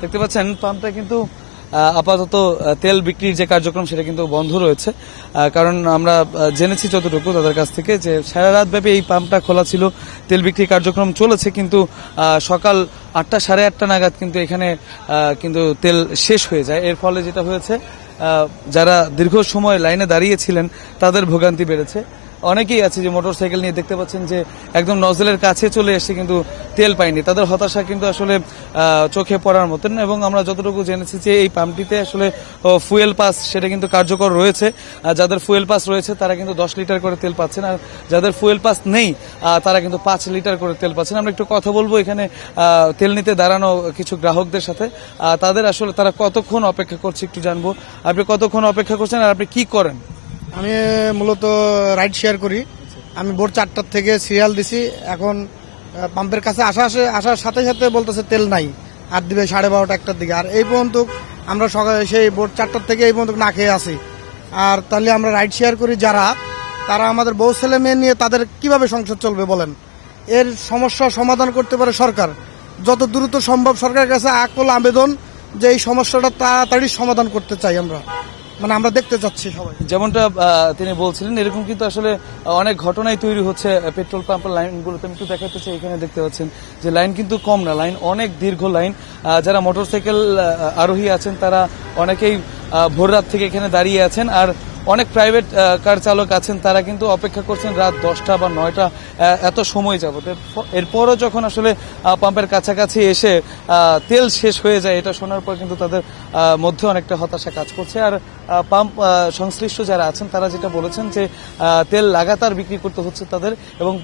দেখতে পাচ্ছেন পাম্পটা কিন্তু আপাতত তেল বিক্রির যে কার্যক্রম সেটা কিন্তু বন্ধ রয়েছে, কারণ আমরা জেনেছি যতটুকু তাদের কাছ থেকে যে সারা রাত ব্যাপী এই পাম্পটা খোলা ছিল, তেল বিক্রি কার্যক্রম চলেছে, কিন্তু সকাল 8টা সাড়ে 8টা নাগাদ কিন্তু এখানে কিন্তু তেল শেষ হয়ে যায়। এর ফলে যেটা হয়েছে, যারা দীর্ঘ সময় লাইনে দাঁড়িয়েছিলেন তাদের ভোগান্তি বেড়েছে। অনেকেই আছে যে মোটরসাইকেল নিয়ে দেখতে পাচ্ছেন যে একদম নজলের কাছে চলে এসে কিন্তু তেল পায়নি, তাদের হতাশা কিন্তু আসলে চোখে পড়ার মতন। এবং আমরা যতটুকু জেনেছি যে এই পাম্পটিতে আসলে ফুয়েল পাস সেটা কিন্তু কার্যকর রয়েছে। যাদের ফুয়েল পাস রয়েছে তারা কিন্তু 10 লিটার করে তেল পাচ্ছেন, আর যাদের ফুয়েল পাস নেই তারা কিন্তু 5 লিটার করে তেল পাচ্ছেন। আমরা একটু কথা বলবো এখানে তেল নিতে দাঁড়ানো কিছু গ্রাহকদের সাথে, তাদের আসলে তারা কতক্ষণ অপেক্ষা করছে একটু জানবো। আপনি কতক্ষণ অপেক্ষা করছেন আর আপনি কি করেন? আমি মূলত রাইড শেয়ার করি। আমি ভোর 4টার থেকে সিরিয়াল দিছি। এখন পাম্পের কাছে আসার সাথে সাথে বলতেছে তেল নাই, আর দিবে 12:30 1টার দিকে। আর এই পর্যন্ত আমরা সকালে সেই ভোর 4টার থেকে এই পর্যন্ত না খেয়ে আছি। আর তাহলে আমরা রাইড শেয়ার করি যারা, তারা আমাদের বউ ছেলে মেয়ে নিয়ে তাদের কিভাবে সংসার চলবে বলেন? এর সমস্যা সমাধান করতে পারে সরকার। যত দ্রুত সম্ভব সরকারের কাছে আকুল আবেদন যে এই সমস্যাটা তাড়াতাড়ি সমাধান করতে চাই আমরা, মানে আমরা দেখতে চাচ্ছি সবাই। যেমনটা তিনি বলছিলেন, এরকম কিন্তু আসলে অনেক ঘটনাই তৈরি হচ্ছে পেট্রোল পাম্পের লাইনগুলোতে। আমি একটু দেখাতে চাই, এখানে দেখতে পাচ্ছেন যে লাইন কিন্তু কম না, লাইন অনেক দীর্ঘ লাইন। যারা মোটরসাইকেল আরোহী আছেন তারা অনেকেই ভোর রাত থেকে এখানে দাঁড়িয়ে আছেন, আর অনেক প্রাইভেট কার চালক আছেন তারা কিন্তু অপেক্ষা করছেন রাত 10টা বা 9টা এত সময় যাবত। এরপরও যখন আসলে পাম্পের কাছাকাছি এসে তেল শেষ হয়ে যায়, এটা শোনার পর কিন্তু তাদের মধ্যে অনেকটা হতাশা কাজ করছে। আর পাম্প সংশ্লিষ্ট যারা আছেন তারা যেটা বলেছেন যে তেল লাগাতার বিক্রি করতে হচ্ছে তাদের, এবং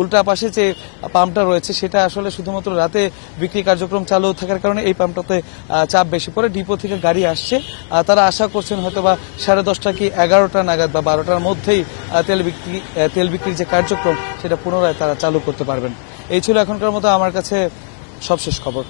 উল্টা পাশে যে পাম্পটা রয়েছে সেটা আসলে শুধুমাত্র রাতে বিক্রি কার্যক্রম চালু থাকার কারণে এই পাম্পটাতে চাপ বেশি পড়ে। ডিপো থেকে গাড়ি আসছে, তারা আশা করছেন হয়তো বা 10:30 কি 11টা নাগাদ বা 12টার মধ্যেই তেল বিক্রির যে কার্যক্রম সেটা পুনরায় তারা চালু করতে পারবেন। এই ছিল এখনকার মতো আমার কাছে সবশেষ খবর।